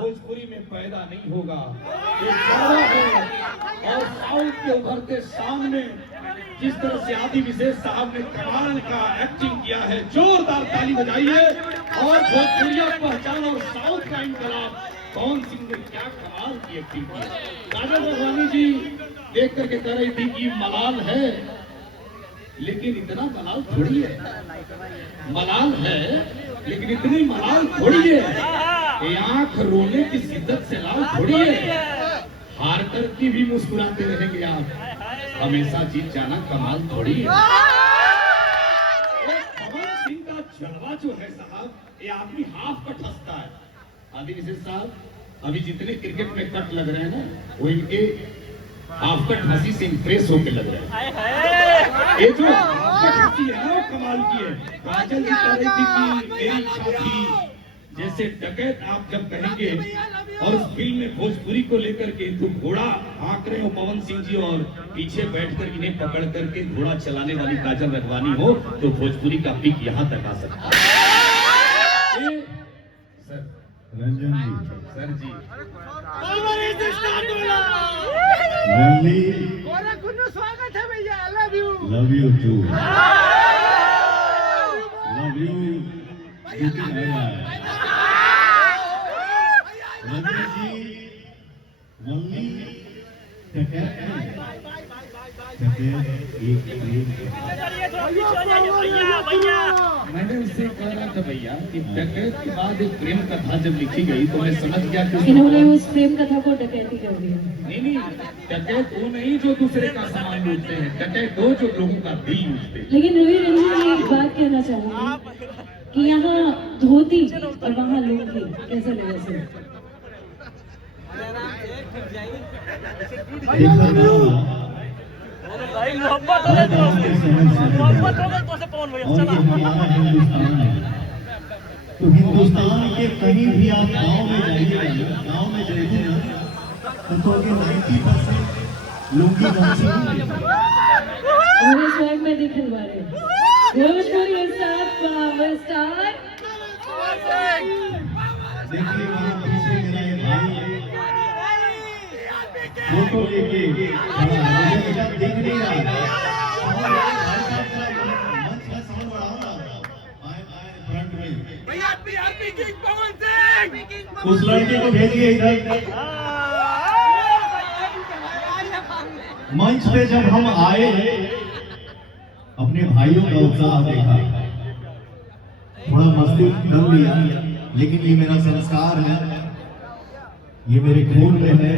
भोजपुरी में पैदा नहीं होगा, ये पैदा है। और साउथ के उभरते सामने जिस तरह से आदि विशेष साहब ने कमाल का एक्टिंग किया है, जोरदार ताली बजाइए। और भोजपुरिया पहचान और साउथ का इनकलाब, पवन सिंह ने क्या कमाल की एक्टिंग की। काजल राघवानी जी देख करके कह रही थी कि मलाल है, लेकिन इतना मलाल थोड़ी है। मलाल है लेकिन इतनी मलाल थोड़ी है। ये आंख रोने की शिद्दत से लाल थोड़ी है। हार कर की भी मुस्कुराते रहेंगे आप, हमेशा जीत जाना कमाल थोड़ी है। पवन सिंह का जलवा जो है साहब, ये आदमी हाफ कट हंसता है। आदि विशेष साहब अभी जितने क्रिकेट में कट लग रहे हैं ना, वो इनके हाफ कट हंसी से इंप्रेस होकर लग रहे हैं। ये जो हाफ कट हंसी है ना, वो कमाल की है। काजल जी कह रही थी कि मेरी इच्छा थी जैसे डकैत आप जब कहेंगे, और उस फिल्म में भोजपुरी को लेकर के तो घोड़ा हाँक रहे हो पवन सिंह जी, और पीछे बैठकर इन्हें पकड़ करके घोड़ा चलाने वाली काजल राघवानी हो, तो भोजपुरी का पीक यहाँ तक आ सकता है। सर रंजन जी, सर जी स्वागत है भैया। Love you too love you. Ranjan ji, वल्ली मैंने उससे कह रहा था भैया कि डकैत के बाद एक प्रेम कथा जब लिखी गई तो मैं समझ गया कि इन्होंने उस प्रेम कथा को डकैती कर दिया। नहीं, डकैत वो नहीं जो दूसरे का सामान लूटते हैं, डकैत वो जो लोगों का दिल लूटते हैं। लेकिन रवि रंजन जी एक बात कहना चाहूंगी कि यहाँ धोती और वहाँ लुंगी, कैसा लगा सर? भाई मोहब्बत हो गई तो से पवन भैया चला। तो हिंदुस्तान के कहीं भी आप गांव में जाइए, गांव में जाइए ना, तो 90% लुंगी मेरे स्वयं में दिखलवा रहे भोजपुरी पावर स्टार। देखिए वहाँ पीछे मेरा ये भाई फोटो लेके दिख नहीं रहा। उस लड़के को भेजिए इधर। मंच पे जब हम आए, अपने भाइयों का उत्साह देखा, थोड़ा मस्ती कर लिया, लेकिन ये मेरा संस्कार है, ये मेरे खून में है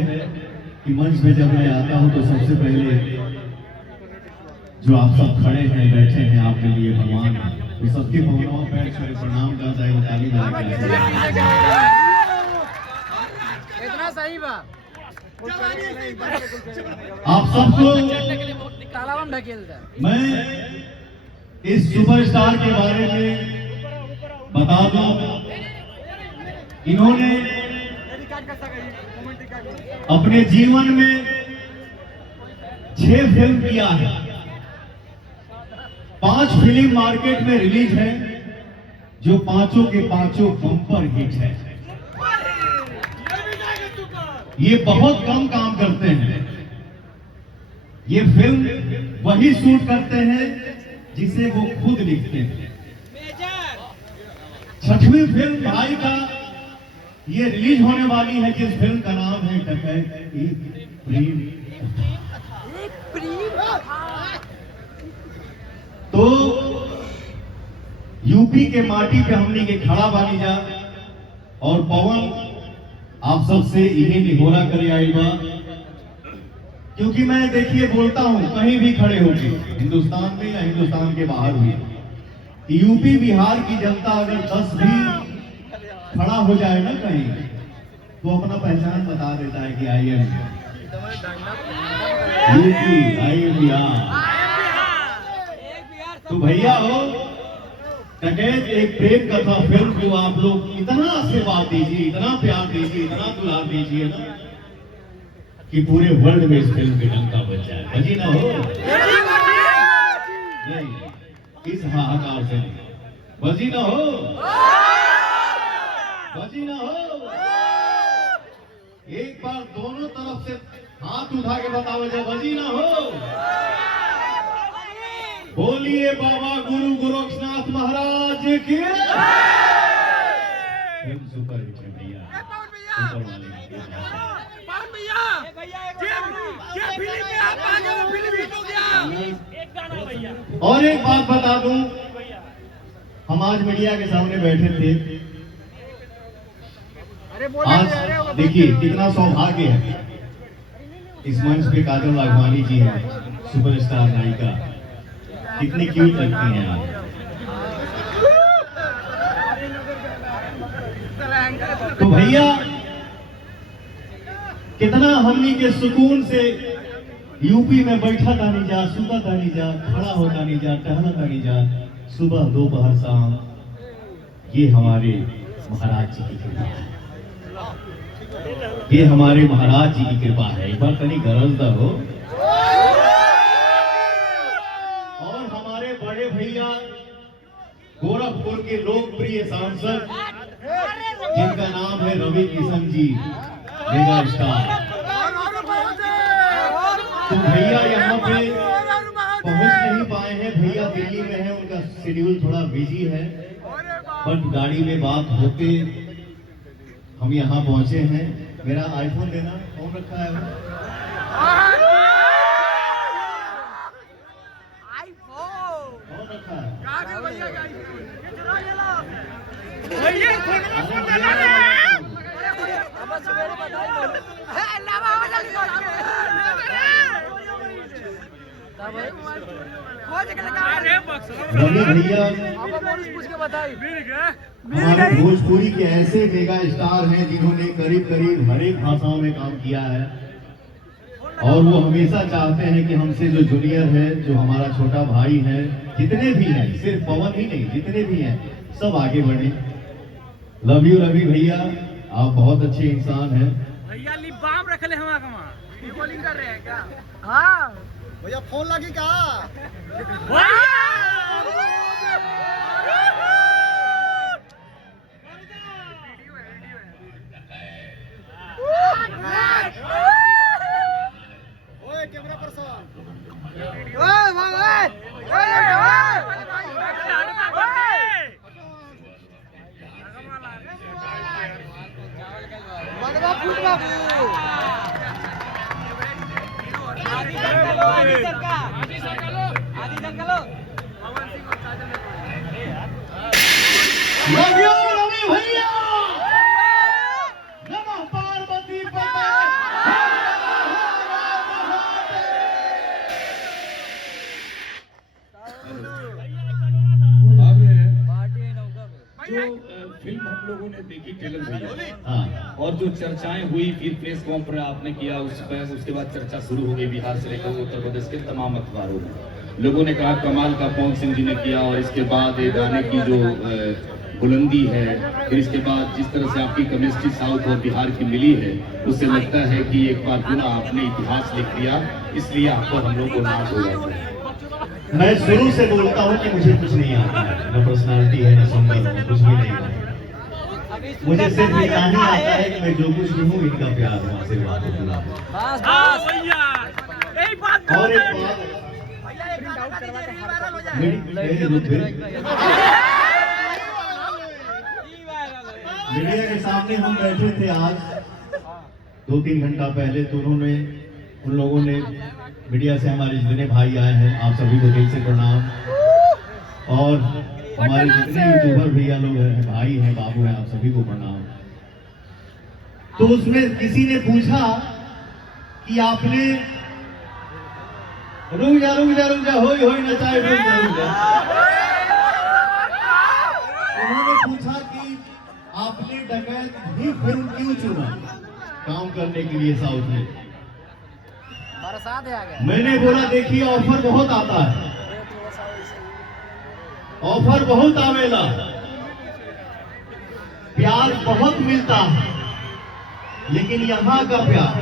कि मंच पे जब मैं आता हूं तो सबसे पहले जो आप सब खड़े हैं, बैठे हैं, आपके लिए भगवान, तो सबके भगवान बैठ कर प्रणाम करता है, ताली बजा। इतना सही बा आप सबको तालाबन ढकेलता। मैं इस सुपरस्टार के बारे में बता दूं, इन्होंने अपने जीवन में 6 फिल्म किया है, 5 फिल्म मार्केट में रिलीज है, जो पांचों के पांचों बम्पर हिट है। ये बहुत कम काम करते हैं, ये फिल्म वही शूट करते हैं जिसे वो खुद लिखते हैं। 6वीं फिल्म भाई का ये रिलीज होने वाली है, जिस फिल्म का नाम है डकैत एक प्रेम। तो यूपी के माटी पे हमने के खड़ा बानी जा, और पवन आप सबसे इन्हें निहोरा करे आई बा, क्योंकि मैं देखिए बोलता हूं कहीं भी खड़े होके, हिंदुस्तान में या हिंदुस्तान के बाहर भी, यूपी बिहार की जनता अगर 10 भी खड़ा हो जाए ना कहीं, तो अपना पहचान बता देता है कि I am UP, I am Bihar. तो भैया हो, डकैत एक प्रेम कथा फिल्म को आप लोग इतना आशीर्वाद दीजिए, इतना प्यार दीजिए, इतना दुलार दीजिए ना, कि पूरे वर्ल्ड में इस फिल्म की डंका बच जाए। बजी ना हो नहीं, इस हाहाकार से बजी ना हो, बजी ना हो। बार दोनों तरफ से हाथ उठा के बताओ जब बजी ना हो। बोलिए बाबा गुरु गोरक्षनाथ महाराज की। फिल्म सुपर हिट है भैया, सुपर वाले और एक बात बता दूं, हम आज मीडिया के सामने बैठे थे। आज देखिए कितना सौभाग्य है, इस मंच पे काजल राघवानी जी हैं, सुपरस्टार नायिका, कितनी क्यूट लगती हैं आप। तो भैया कितना हमनी के सुकून से यूपी में बैठा था नहीं जा, सुता था नहीं जा, खड़ा होता नहीं जा, टहला था नहीं जा, सुबह दोपहर शाम। ये हमारे महाराज जी की कृपा है, ये हमारे महाराज जी की कृपा है। एक बार तनी गरजदा हो। और हमारे बड़े भैया गोरखपुर के लोकप्रिय सांसद जिनका नाम है रवि किशन जी, मेगा स्टार। तो भैया यहाँ पे पहुंच नहीं पाए हैं, भैया दिल्ली में है, उनका शेड्यूल थोड़ा बिजी है, बट गाड़ी में बात होते हम यहाँ पहुंचे हैं। मेरा आईफोन देना, कौन रखा है वो? कौन रखा है? भैया हमारे भोजपुरी के ऐसे मेगा स्टार हैं जिन्होंने करीब करीब हर एक भाषाओं में काम किया है, और वो हमेशा चाहते हैं कि हमसे जो जूनियर है, जो हमारा छोटा भाई है, जितने भी हैं, सिर्फ पवन ही नहीं, जितने भी हैं सब आगे बढ़े। लव यू रवि भैया, आप बहुत अच्छे इंसान हैं भैया। लिप बाम रख ले हमारा कमा कॉलिंग कर रहे हैं क्या? हाँ भैया, फोन लगी क्या? कैमरा पर्सन रवि भैया, नमः पार्वती पते। जो फिल्म हम लोगों ने देखी टेलर भैया, हाँ, और जो चर्चाएं हुई, फिर प्रेस कॉन्फ्रेंस आपने किया, उसके बाद चर्चा शुरू हो गई बिहार से लेकर उत्तर प्रदेश के तमाम अखबारों में। लोगों ने कहा कमाल का पवन सिंह जी ने किया, और इसके बाद ये गाने की जो बुलंदी है, फिर इसके बाद जिस तरह से आपकी केमिस्ट्री साउथ और बिहार की मिली है, उससे लगता है कि एक बार पुनः आपने इतिहास लिख दिया, इसलिए आपको हम लोग को नाम हो जाता है। मैं शुरू से बोलता हूँ कि मुझे कुछ नहीं आता है, न पर्सनालिटी है, न संबंध है, कुछ भी नहीं है। मुझे सिर्फ इतना ही आता है कि मैं जो कुछ भी हूँ, इनका प्यार है, आशीर्वाद है। और एक बात, मीडिया के सामने हम बैठे थे आज 2-3 घंटा पहले, तो उन्होंने, उन लोगों ने, मीडिया से हमारे जितने भाई आए हैं, आप सभी को दिल से प्रणाम, और हमारे जितने यूट्यूबर भैया लोग हैं, भाई हैं, बाबू हैं, आप सभी को प्रणाम। तो उसमें किसी ने पूछा कि आपने रुक जा होई नचाए रुक जा। उन्होंने पूछा कि आपने डकैत भी फिल्म क्यों चुना काम करने के लिए साउथ में? मैंने बोला देखिए, ऑफर बहुत आता है, ऑफर बहुत आवेला, प्यार बहुत मिलता है, लेकिन यहाँ का प्यार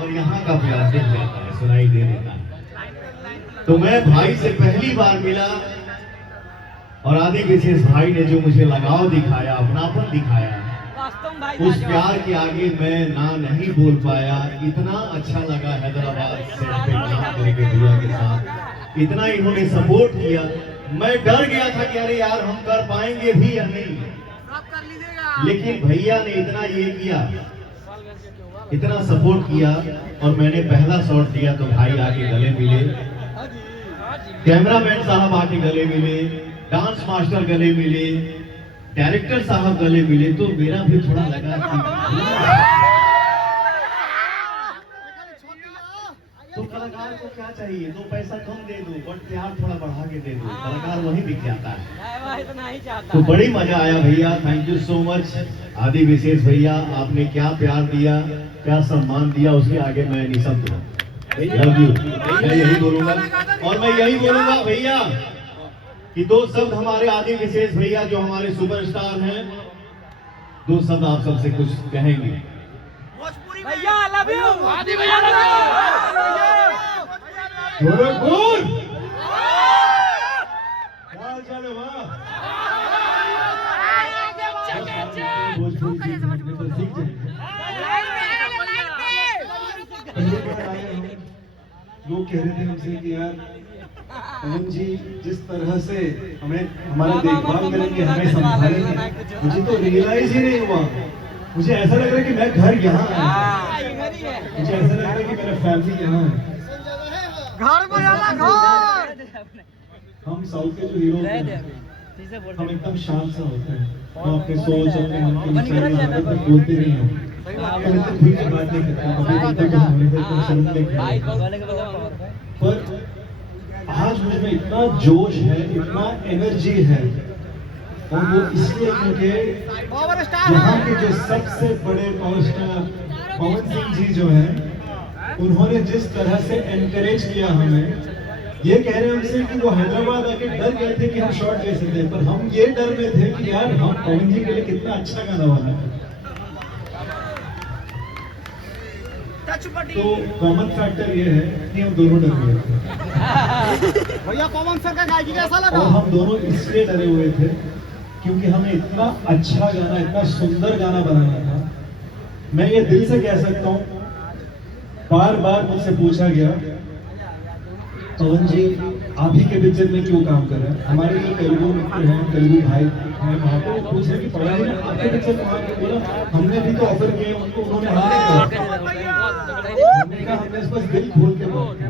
और यहाँ का प्यार दिख जाता है, सुनाई दे देता है। तो मैं भाई से पहली बार मिला, और आदि विशेष भाई ने जो मुझे लगाव दिखाया, अपनापन दिखाया, उस प्यार के आगे मैं ना नहीं बोल पाया। इतना अच्छा लगा हैदराबाद से काम करके भैया के साथ, इतना इन्होंने सपोर्ट किया। मैं डर गया था कि अरे यार हम कर पाएंगे भी या नहीं, लेकिन भैया ने इतना ये किया, इतना सपोर्ट किया। और मैंने पहला शॉट दिया तो भाई आके गले मिले, कैमरामैन साहब आके गले मिले, डांस मास्टर गले मिले, डायरेक्टर साहब गले मिले। तो मेरा भी थोड़ा लगा तो कलाकार को क्या चाहिए, दो पैसा कम दे दो बट प्यार थोड़ा बढ़ा के दे दो, कलाकार वही दिख जाता है। तो बड़ी मजा आया भैया, थैंक यू सो मच आदि विशेष भैया, आपने क्या प्यार दिया, क्या सम्मान दिया, उसके आगे मैं निशब्द हूँ। लव यू, मैं यही बोलूंगा। और मैं यही बोलूंगा भैया कि दो शब्द हमारे आदि विशेष भैया जो हमारे सुपरस्टार हैं, दो शब्द आप सबसे कुछ कहेंगे। भैया लव यू, आदि भैया लव यू। गोरखपुर क्या चल वाह, लोग कह रहे थे हमसे कि यार पवन जी जिस तरह से हमें हमारा देखभाल करेंगे, हमें संभालेंगे, मुझे तो रियलाइज ही नहीं हुआ। मुझे ऐसा लग रहा है कि मैं घर यहाँ आया, मुझे ऐसा लग रहा है कि मेरा फैमिली यहाँ है। घर बनाना घर। हम साउथ के जो हीरो होते हैं हम एकदम शांत से होते हैं, हम अपने सोच अपने मन के विचार यहाँ तक बोलते नहीं हैं, खुल के बात नहीं करते, पर आज मुझ में इतना जोश है, इतना एनर्जी है, और वो इसलिए क्योंकि यहाँ के जो सबसे बड़े पावर स्टार पवन सिंह जी जो हैं, उन्होंने जिस तरह से एनकरेज किया हमें। ये कह रहे हैं हमसे कि वो हैदराबाद आके डर गए थे कि हम शॉट ले सकते हैं, पर हम ये डर में थे कि यार हम पवन जी के लिए कितना अच्छा गाना बना है। तो कॉमन फैक्टर ये है कि हम दोनों डरे हुए थे। भैया पवन सर का गायकी कैसा लगा? और हम दोनों इसलिए डरे हुए थे क्योंकि हमें इतना अच्छा गाना, इतना सुंदर गाना बनाना था। मैं ये दिल से कह सकता हूँ, बार बार मुझसे पूछा गया पवन जी आप ही के पिक्चर में क्यों काम कर रहे हैं। हमारे जो तेलुगु मित्र हैं, तेलुगु भाई हैं, वहाँ पे पूछ रहे कि पवन जी आपके पिक्चर में काम कर रहे हैं। हमने भी तो ऑफर किए उनको, उन्होंने हमने कहा हमने बस दिल खोल के बात की,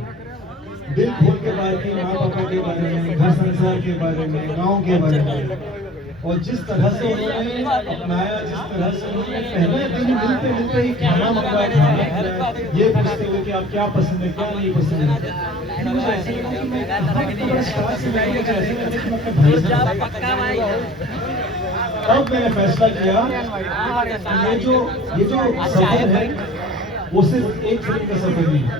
दिल खोल के बात की, माँ पापा के बारे में, घर संसार के बारे में, गाँव के बारे में। और जिस तरह से उन्होंने अपनाया, जिस तरह से उन्होंने पहले दिन मिलते मिलते ही खाना मंगवाया, खाना खिलाया, ये पूछते हुए कि आप क्या पसंद है क्या नहीं पसंद है। मुझे ऐसे लगा कि मैं बड़ा स्टार से मिलूं, मुझे ऐसे लगा कि मैं अपने भाई से। तब मैंने फैसला किया ये जो सफर है वो सिर्फ एक फिल्म का सफर नहीं है।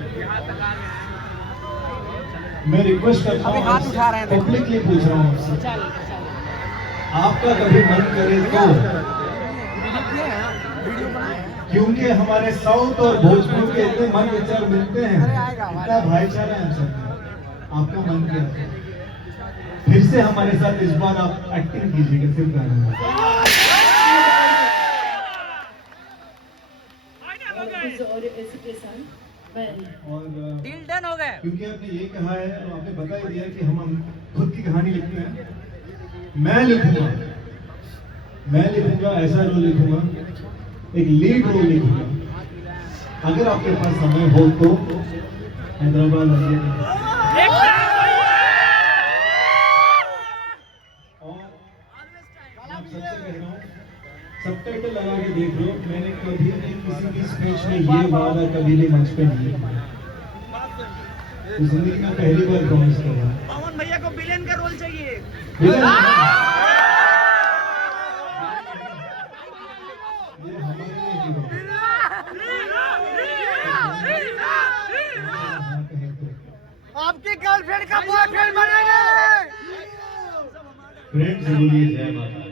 मैं रिक्वेस्ट करता हूँ, पब्लिकली पूछ रहा हूँ आपसे, आपका कभी मन करे तो, क्योंकि हमारे साउथ और भोजपुर के इतने मन विचार मिलते हैं, इतना भाईचारा है हम सब। आपका मन क्या है? फिर से हमारे साथ इस बार आप एक्टिंग कीजिएगा सिर्फ गाने में। और ऐसे के साथ और डील डन हो गए। क्योंकि आपने ये कहा है और आपने बता ही दिया कि हम खुद की कहानी लिखते हैं, मैं लिखूंगा ऐसा रोल लिखूंगा, एक लीड रोल लिखूंगा। अगर आपके पास समय हो तो हैदराबाद आइए। और आप सबसे कह रहा हूँ, सबटाइटल लगा के देख लो। मैंने कभी भी किसी की स्पीच में ये वादा कभी भी मंच पे नहीं किया, जिंदगी में पहली बार प्रॉमिस कर रहा हूँ। पवन भैया को विलेन का रोल चाहिए। आपकी गर्लफ्रेंड का बॉयफ्रेंड बनेंगे। फ्रेंड से बोलिए जय माता दी।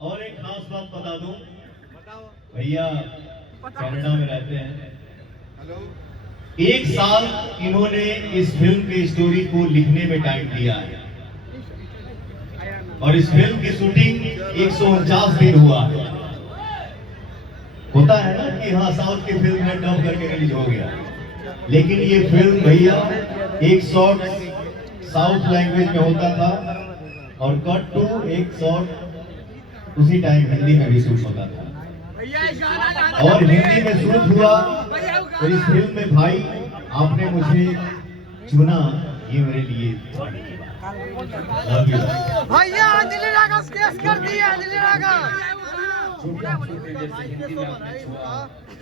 और एक खास बात बता दूं, भैया कनाडा में रहते हैं। 1 साल इन्होंने इस फिल्म की स्टोरी को लिखने में टाइम दिया है। और इस फिल्म की शूटिंग 149 दिन हुआ है। होता है ना कि हाँ साउथ की फिल्म है डब करके रिलीज हो गया, लेकिन ये फिल्म भैया एक शॉट साउथ लैंग्वेज में होता था और कट टू एक शॉट उसी टाइम हिंदी में भी शूट होता था, और हिंदी में शूट हुआ। तो इस फिल्म में भाई आपने मुझे चुना, ये मेरे लिए भैया अंजलि रागा केस कर दिया, अंजलि रागा छोटे जैसे हिंदी में आपने छुआ,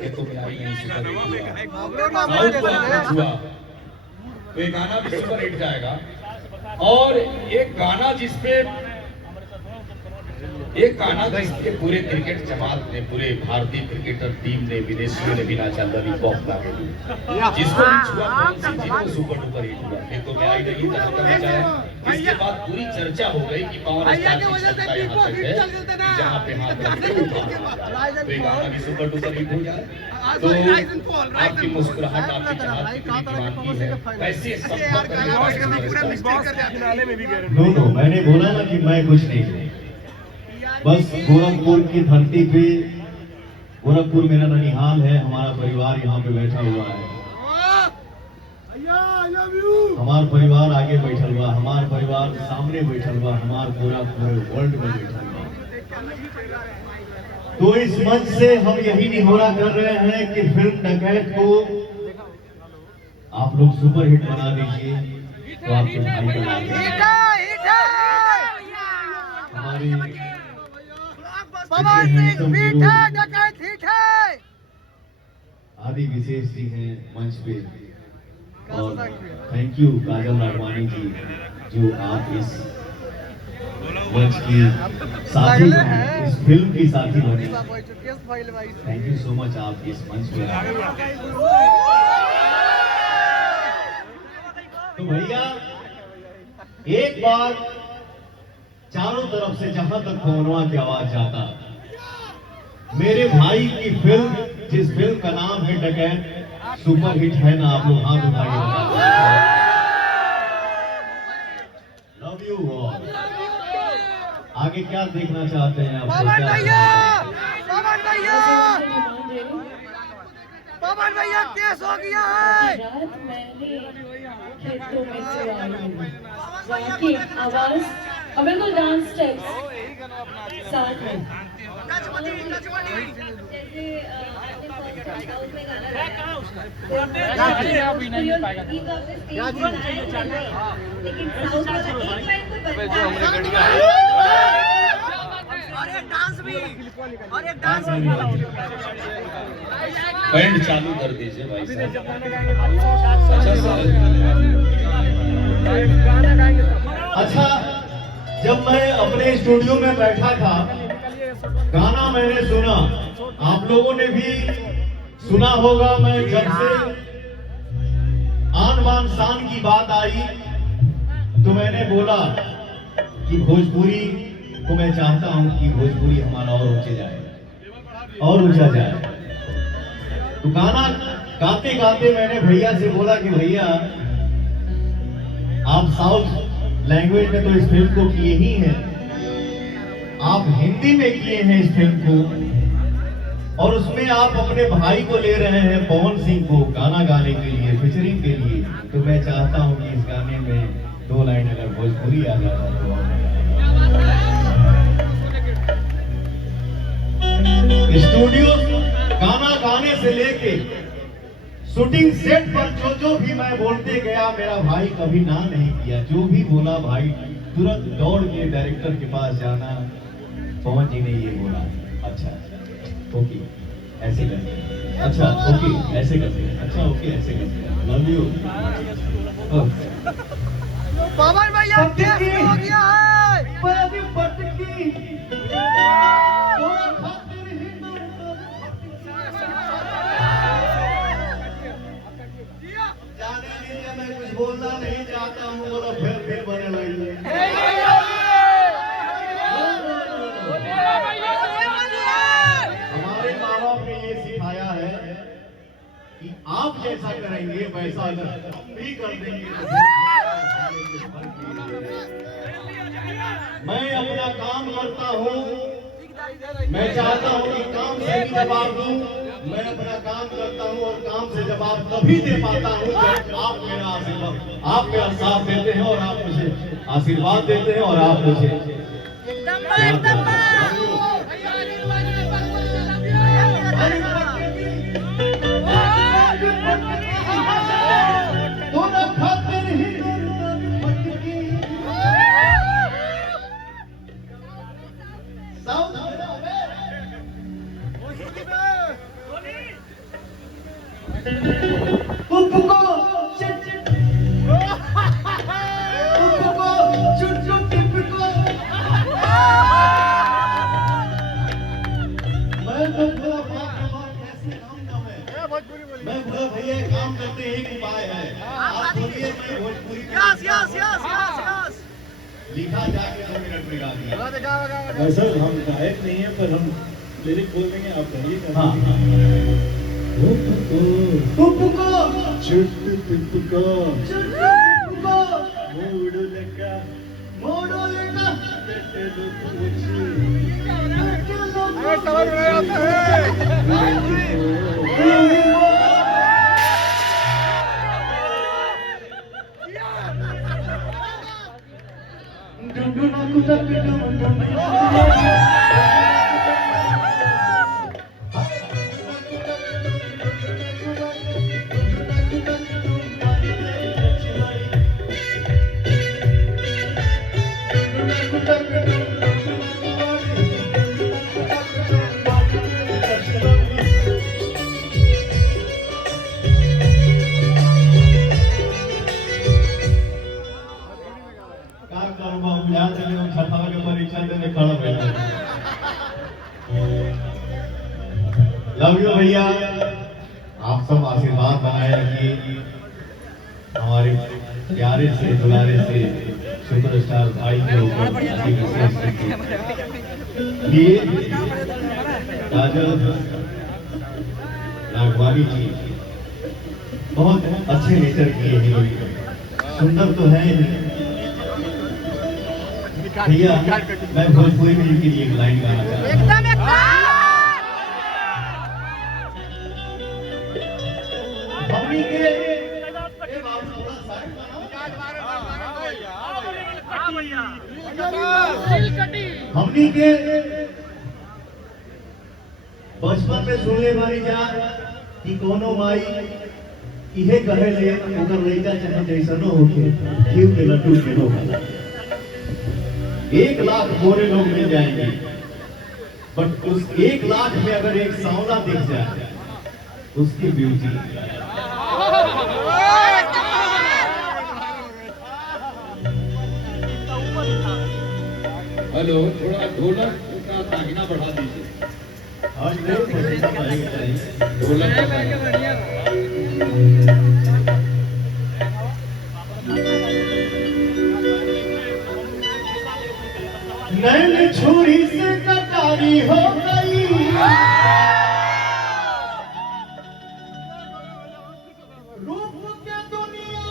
ये तो मेरा ही नहीं सुपर हिट हुआ। साउथ को आपने छुआ तो ये गाना भी सुपर हिट जाएगा। और एक गाना जिसपे पूरे क्रिकेट जमात ने, पूरे भारतीय क्रिकेटर टीम ने, विदेशियों ने भी नाचा, लॉलीपॉप गा के, जिसको भी छुआ कौन सी चीज को सुपर डुपर हिट हुआ। ये तो मेरा ही नहीं था, करना चाहे। इसके बाद पूरी चर्चा हो गई कि पावर स्टार की क्षमता यहाँ तक है जहाँ पे हाथ रखते हैं तो ये गाना भी सुपर डुपर हिट हो जाए। तो आपकी मुस्कुराहट, आपकी चाहत कितनी दीवानगी है, कैसे सब नो, मैंने बोला ना कि मैं कुछ नहीं हूँ, बस गोरखपुर की धरती पे, गोरखपुर मेरा ननिहाल है, हमारा परिवार यहाँ पे बैठा हुआ है, हमारा परिवार आगे बैठल हुआ, हमारा परिवार सामने बैठल हुआ, हमारा पूरे वर्ल्ड में बैठल हुआ। तो इस मंच से हम यही निहोरा कर रहे हैं कि फिल्म डकैत को आप लोग सुपर हिट बना दीजिए। तो आपके भाई का हमारी आदि विशेष जी हैं मंच पे, और थैंक यू काजल राघवानी जी जो आप इस मंच की साथी बने, इस फिल्म की साथी बने। थैंक यू सो मच, आप इस मंच पे आए। तो भैया एक बार चारों तरफ से जहां तक फोनवा की आवाज जाता, मेरे भाई की फिल्म, जिस फिल्म का नाम है डकैत, सुपर हिट है ना? आप लोग हाथ उठाइए। Love you all. आगे क्या देखना चाहते हैं आप? पवन भैया केस हो गया है। रात मैंने खेतों में से आई हूँ, की आवाज और बिल्कुल डांस स्टेप्स साथ में, बैंड चालू कर दीजिए भाई साहब। अच्छा, जब मैं अपने स्टूडियो में बैठा था, गाना मैंने सुना, आप लोगों ने भी सुना होगा। मैं जब से आन बान शान की बात आई तो मैंने बोला कि भोजपुरी को मैं चाहता हूं कि भोजपुरी हमारा और ऊंचे जाए, और ऊंचा जाए। तो गाना गाते गाते मैंने भैया से बोला कि भैया आप साउथ लैंग्वेज में तो इस फिल्म को किए ही हैं, आप हिंदी में किए हैं इस फिल्म को, और उसमें आप अपने भाई को ले रहे हैं पवन सिंह को गाना गाने के लिए, फीचरिंग के लिए। तो मैं चाहता हूं कि इस गाने में 2 लाइन अगर भोजपुरी आ जाता तो स्टूडियो गाना गाने से लेके शूटिंग सेट पर जो भी मैं बोलते गया, मेरा भाई कभी ना नहीं किया। जो भी बोला भाई तुरंत दौड़ के डायरेक्टर के पास जाना, पवन जी ने ये बोला, अच्छा ओके ऐसे करते, अच्छा ओके ऐसे करते, अच्छा ओके ऐसे करते, लव यू। पवन भैया केस हो गया है। मैं कुछ बोलना नहीं चाहता हूँ, बोला फिर बने लगी। हमारे माँ बाप ने ये सिखाया है कि आप जैसा करेंगे वैसा अगर हम भी कर देंगे तो मैं अपना काम करता हूँ, मैं चाहता हूँ कि काम से भी जवाब दूँ। मैं अपना काम करता हूँ और काम से जवाब तभी दे पाता हूँ जब आप मेरा साथ देते हैं और आप मुझे आशीर्वाद देते हैं और आप मुझे मैं बोला भैया काम करते एक उपाय है। आप बोलिए मैं भोजपुरी लिखा जाके 2 मिनट में गा दिया। सर हम गायक नहीं है पर हम लिरिक बोल देंगे, आप गाइए। हाँ लव यू भैया, आप सब आशीर्वाद बनाए रखिए। हमारे प्यारे से दुलारे से सुपरस्टार भाई के ऊपर ये काजल नागवानी जी बहुत अच्छे नेचर की हीरोइन, सुंदर तो है भैया। मैं भोजपुरी में इनके लिए एक लाइन गाना चाहता हूँ। हमनी के बचपन में सुनले बारी जा कि कोनो माई इहे कहे ले ओकर लइका चाहे जैसनो होके घी के लड्डू के नो खाला। 1 लाख मोरे लोग मिल जाएंगे, बट उस 1 लाख में अगर एक सांवला दिख जाए उसकी ब्यूटी। हेलो, थोड़ा ढोलक का दाहिना बढ़ा दीजिए। ढोलक नैन छुरी से कटारी हो गई, रूप के दुनिया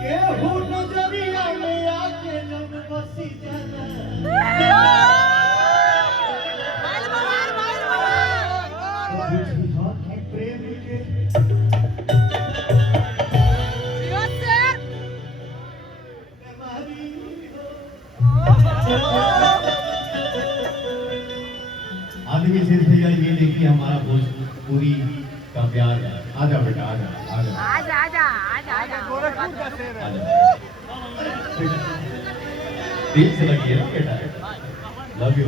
केहू नजरिया में आके जब बसी जाला, प्रेम के आदमी से भैया ये देखिए हमारा भोजपुरी का प्यार। आजा बेटा, आजा आजा आजा आजा आजा आजा। दिल से लगी है ना बेटा, लव यू।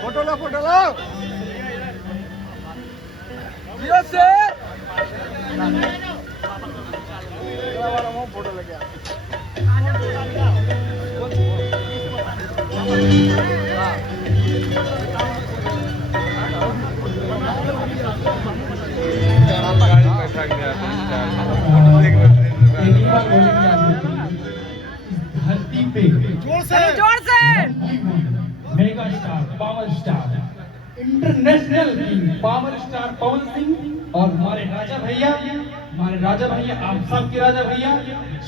फोटो लो जियो से फोटो लगे धरती पे जोर से mega star, power star international king power star Pawan Singh और हमारे राजा भैया आप सबके राजा भैया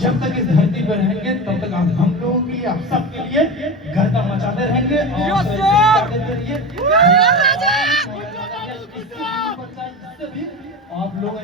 जब तक इस धरती पर रहेंगे तब तक आप हम लोगों के लिए, आप सबके लिए घर का मचाते रहेंगे और आप लोग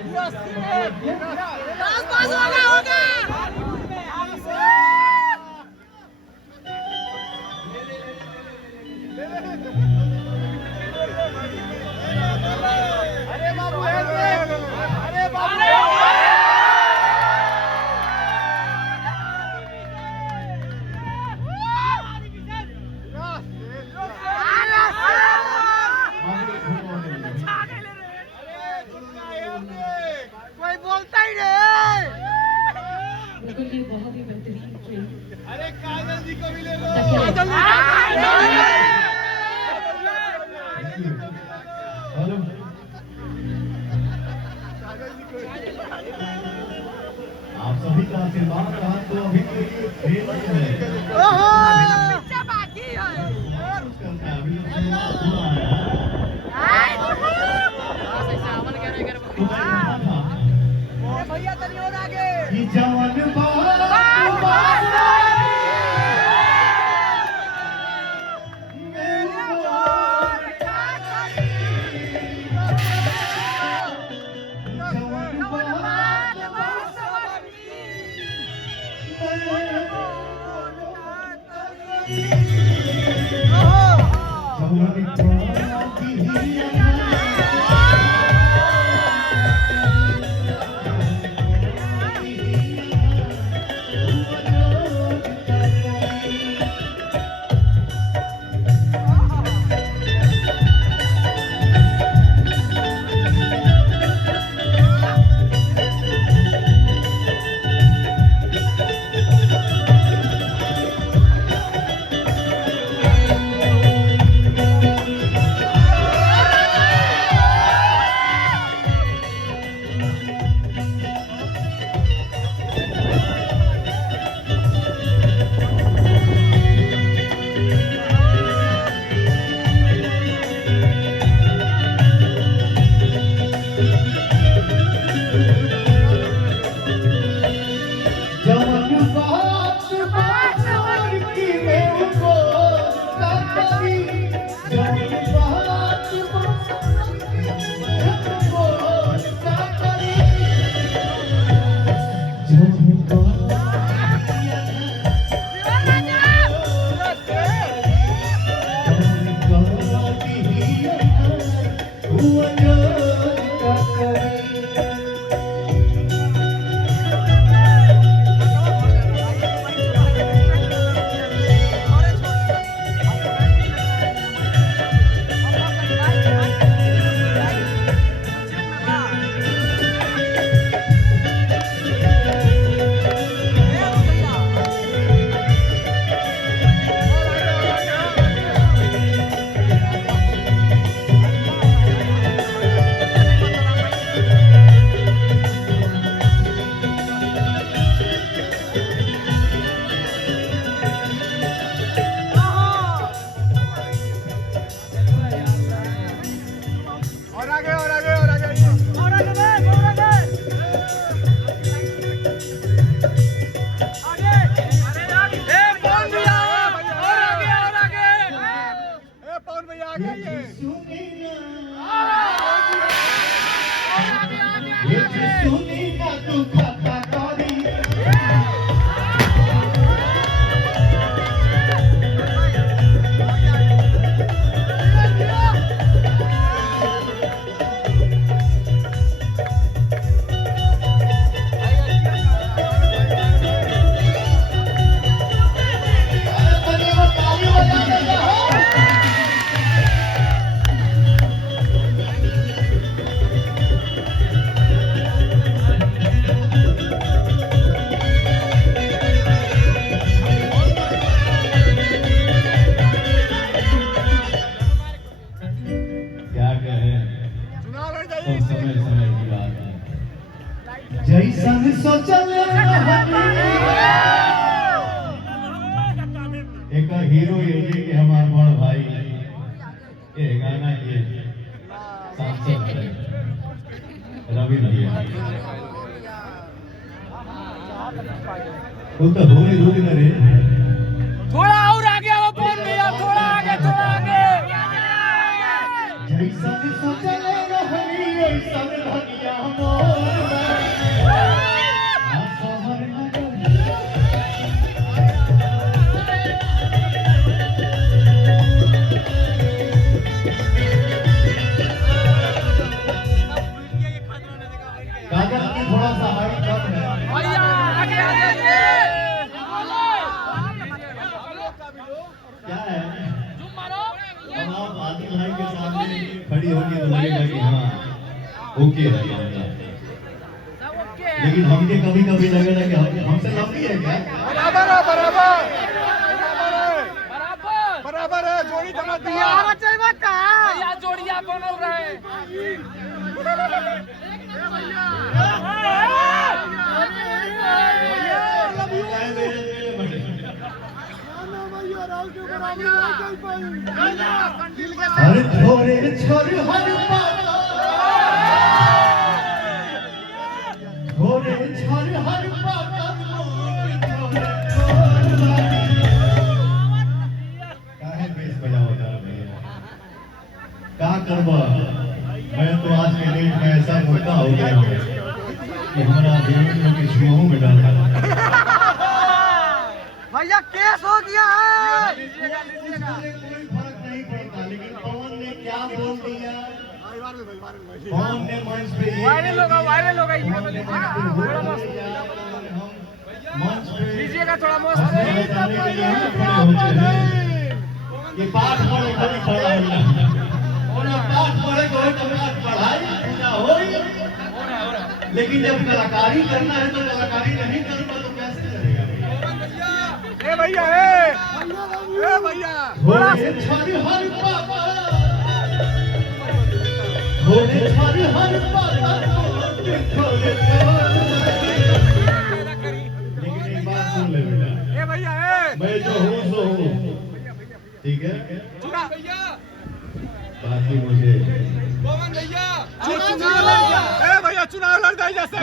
कोई बोलता ही नहीं। बिल्कुल ये बहुत ही बेहतरीन ट्रेन। अरे काजल जी को भी ले लो। आप सभी का आशीर्वाद रहा तो अभी के लिए फेमस है। बाकी है। अभी शुरुआत हुआ है। भैया तनी और आगे। कि जवान जैसन सोचल एक हीरो ये जी के हमार बड़ भाई गाना ये सांसद है रवि भैया वो तो होली ना रे थोड़ा और आगे आओ फोन भैया, थोड़ा आगे, थोड़ा आगे। जैसा सोचले रहनी वैसा भगिया मोर कागज की थोड़ा सा हाइट कम है भैया आगे आ जाइए। क्या है तुम मारो। अब आप आदिल भाई के सामने खड़ी होगी तो लगेगा कि हाँ ओके है मामला। लेकिन हमने कभी कभी लगेगा कि हमसे लंबी है क्या बराबर है, बराबर बराबर बराबर है। जोड़ी जमा दिया भैया, जोड़िया बनो रहे। अरे छोरे छोरे हर पाता छोरे छोरे हर पाता काहे बेस बजाओ जा भैया का करबा। मैं तो आज के डेट में ऐसा मुद्दा हो गया हूँ कि हमारा देवों की छुआओं में डाल भैया केस हो गया है। कोई फर्क नहीं पड़ता, लेकिन पवन ने क्या बोल दिया। पवन ने मंच पे वायरल होगा, वायरल होगा। मंच पे लीजिएगा थोड़ा मौत। ये पाठ पढ़े कभी पढ़ा होगा पाठ पढ़े कोई तो पाठ पढ़ाई पूजा हो। लेकिन जब कलाकारी करना है तो कलाकारी नहीं करूँगा तो कैसे करेगा भैया भैया होले छारी हर पापा होले छारी हर पापा लेकिन एक बात सुन ले बेटा भैया मैं जो हूँ सो हूँ, ठीक है। भैया बाकी मुझे भैया चुनाव लड़ जाए जैसे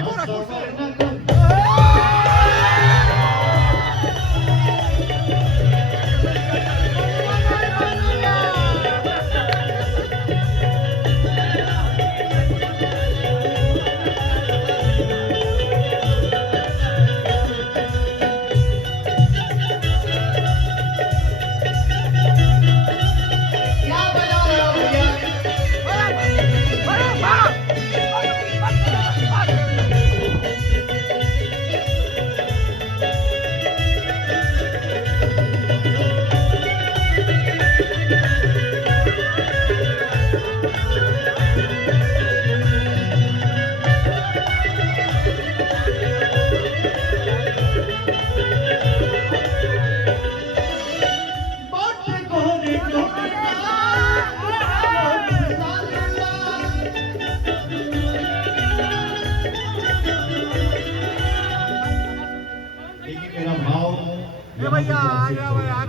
भैया आ गया यार।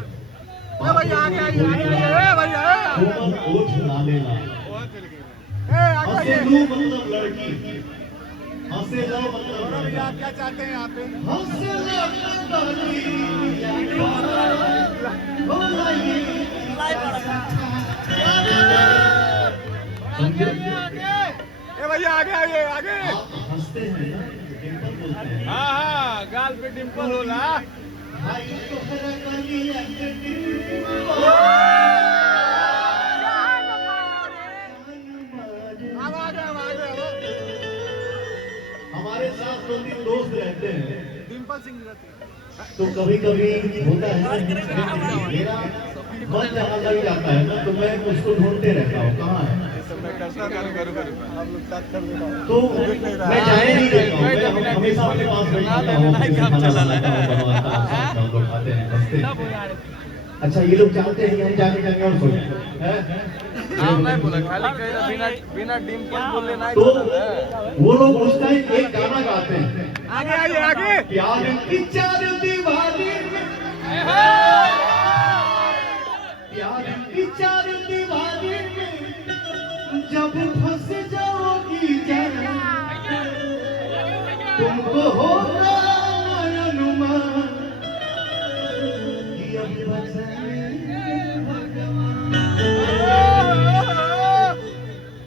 भैया आ गया भैया ओठ ला लेला हंसे लो मतलब लड़की हंसे लो मतलब लड़का। क्या चाहते हैं आप? हंसे लो भैया आगे आगे आगे। हंसते हैं ना डिंपल बोलते हैं। हाँ गाल पे डिंपल होला। भाई तो हमारे साथ दो तीन दोस्त रहते हैं डिंपल सिंह रहते हैं। तो कभी कभी होता है मेरा मन जहाँ लग जाता है ना तो मैं उसको ढूंढते रहता हूँ कहाँ है। तो मैं जाने नहीं देता हूँ, मैं हमेशा अपने पास बैठता हूँ, हम लोग खाते हैं हंसते हैं। अच्छा ये लोग चाहते हैं कि हम जाके कहीं और सो जाएं। मैं बोला खाली बिना बिना डिंपल बोले ना। तो वो लोग उस टाइम एक गाना गाते हैं आगे आगे आगे। प्यार की चार दीवारी प्यार की चार दीवारी तुमको होगा अनुमान कि अब बचाए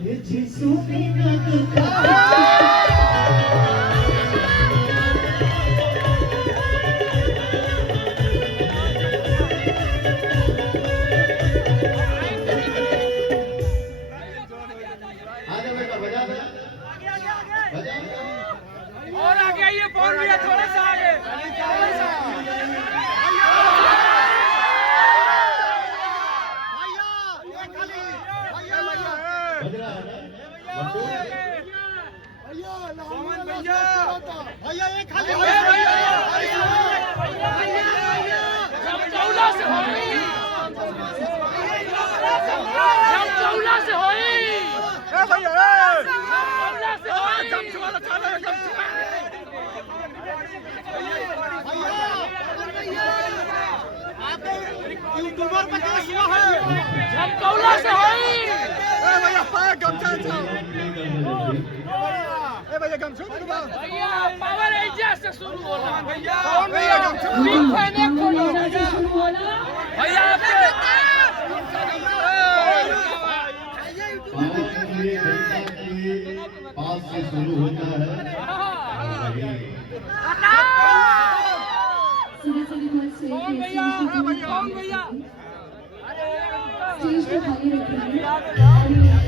ये जिसू में और आगे आइए, फोन भी है थोड़ा सा आगे। भैया ये खाली चौला से होई, चौला से होई भैया, चौला से होई, चमचुआ चला चमचुआ यूट्यूबर पे केस हुआ है, चौला से होई भैया, पाए गमछा भैया, गमछा भैया, पावर एरिया से शुरू होना भैया, भैया गमछा भैया पास से शुरू होता है। स्टेज को खाली रखेंगे।